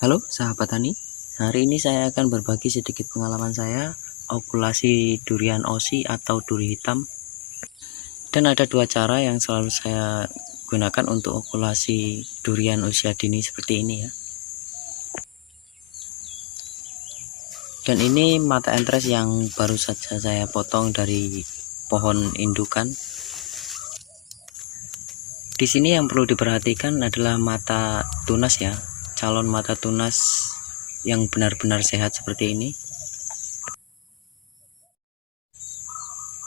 Halo sahabat tani, hari ini saya akan berbagi sedikit pengalaman saya okulasi durian osi atau duri hitam. Dan ada dua cara yang selalu saya gunakan untuk okulasi durian usia dini seperti ini ya. Dan ini mata entres yang baru saja saya potong dari pohon indukan. Di sini yang perlu diperhatikan adalah mata tunas ya, calon mata tunas yang benar-benar sehat seperti ini.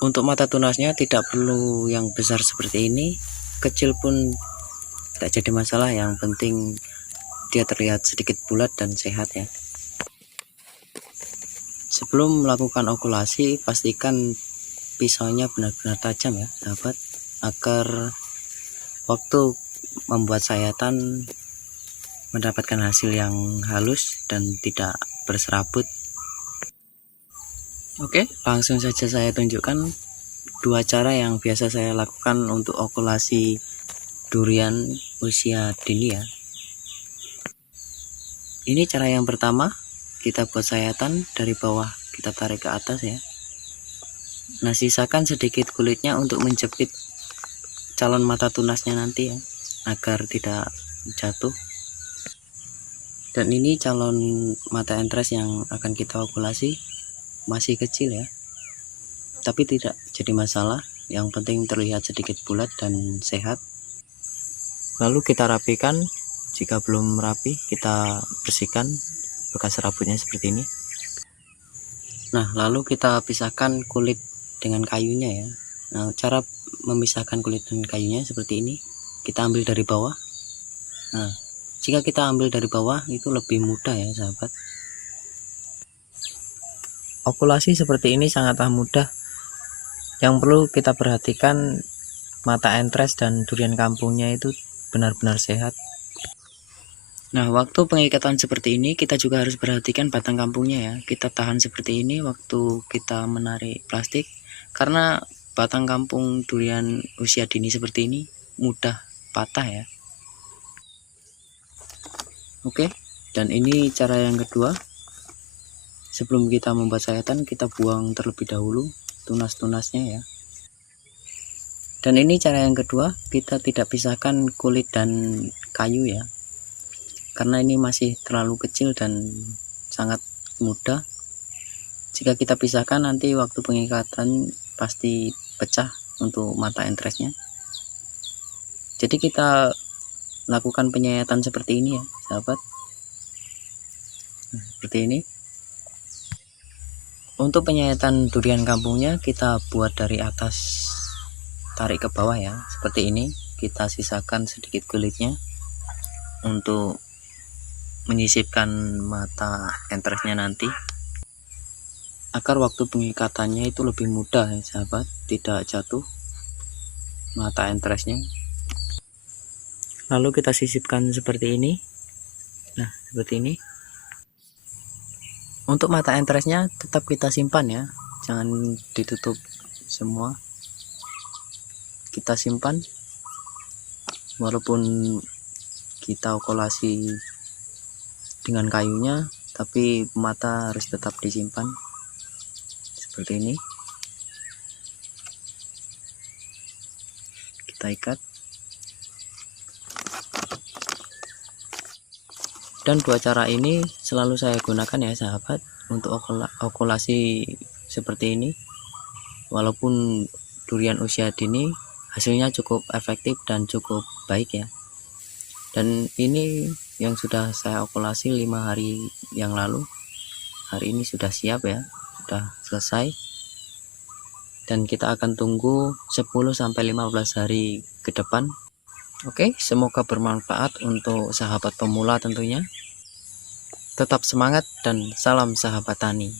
Untuk mata tunasnya tidak perlu yang besar seperti ini, kecil pun tidak jadi masalah, yang penting dia terlihat sedikit bulat dan sehat ya. Sebelum melakukan okulasi, pastikan pisaunya benar-benar tajam ya sahabat, agar waktu membuat sayatan mendapatkan hasil yang halus dan tidak berserabut. Oke, langsung saja saya tunjukkan dua cara yang biasa saya lakukan untuk okulasi durian usia dini ya. Ini cara yang pertama, kita buat sayatan dari bawah, kita tarik ke atas ya. Nah, sisakan sedikit kulitnya untuk menjepit calon mata tunasnya nanti ya, agar tidak jatuh. Dan ini calon mata entres yang akan kita okulasi masih kecil ya, tapi tidak jadi masalah, yang penting terlihat sedikit bulat dan sehat. Lalu kita rapikan, jika belum rapi kita bersihkan bekas rambutnya seperti ini. Nah, lalu kita pisahkan kulit dengan kayunya ya. Nah, cara memisahkan kulit dan kayunya seperti ini, kita ambil dari bawah. Nah, jika kita ambil dari bawah itu lebih mudah ya sahabat. Okulasi seperti ini sangatlah mudah. Yang perlu kita perhatikan, mata entres dan durian kampungnya itu benar-benar sehat. Nah, waktu pengikatan seperti ini kita juga harus perhatikan batang kampungnya ya. Kita tahan seperti ini waktu kita menarik plastik, karena batang kampung durian usia dini seperti ini mudah patah ya. Oke, dan ini cara yang kedua. Sebelum kita membuat sayatan, kita buang terlebih dahulu tunas-tunasnya ya. Dan ini cara yang kedua, kita tidak pisahkan kulit dan kayu ya, karena ini masih terlalu kecil dan sangat mudah. Jika kita pisahkan, nanti waktu pengikatan pasti pecah untuk mata entresnya. Jadi kita lakukan penyayatan seperti ini ya sahabat. Nah, seperti ini. Untuk penyayatan durian kampungnya kita buat dari atas tarik ke bawah ya, seperti ini. Kita sisakan sedikit kulitnya untuk menyisipkan mata entresnya nanti, agar waktu pengikatannya itu lebih mudah ya sahabat, tidak jatuh mata entresnya. Lalu kita sisipkan seperti ini. Nah, seperti ini. Untuk mata entresnya tetap kita simpan ya, jangan ditutup semua, kita simpan walaupun kita okulasi dengan kayunya, tapi mata harus tetap disimpan seperti ini. Kita ikat. Dan dua cara ini selalu saya gunakan ya sahabat untuk okulasi seperti ini. Walaupun durian usia dini, hasilnya cukup efektif dan cukup baik ya. Dan ini yang sudah saya okulasi 5 hari yang lalu. Hari ini sudah siap ya, sudah selesai. Dan kita akan tunggu 10-15 hari ke depan. Oke, semoga bermanfaat untuk sahabat pemula tentunya. Tetap semangat dan salam sahabat tani.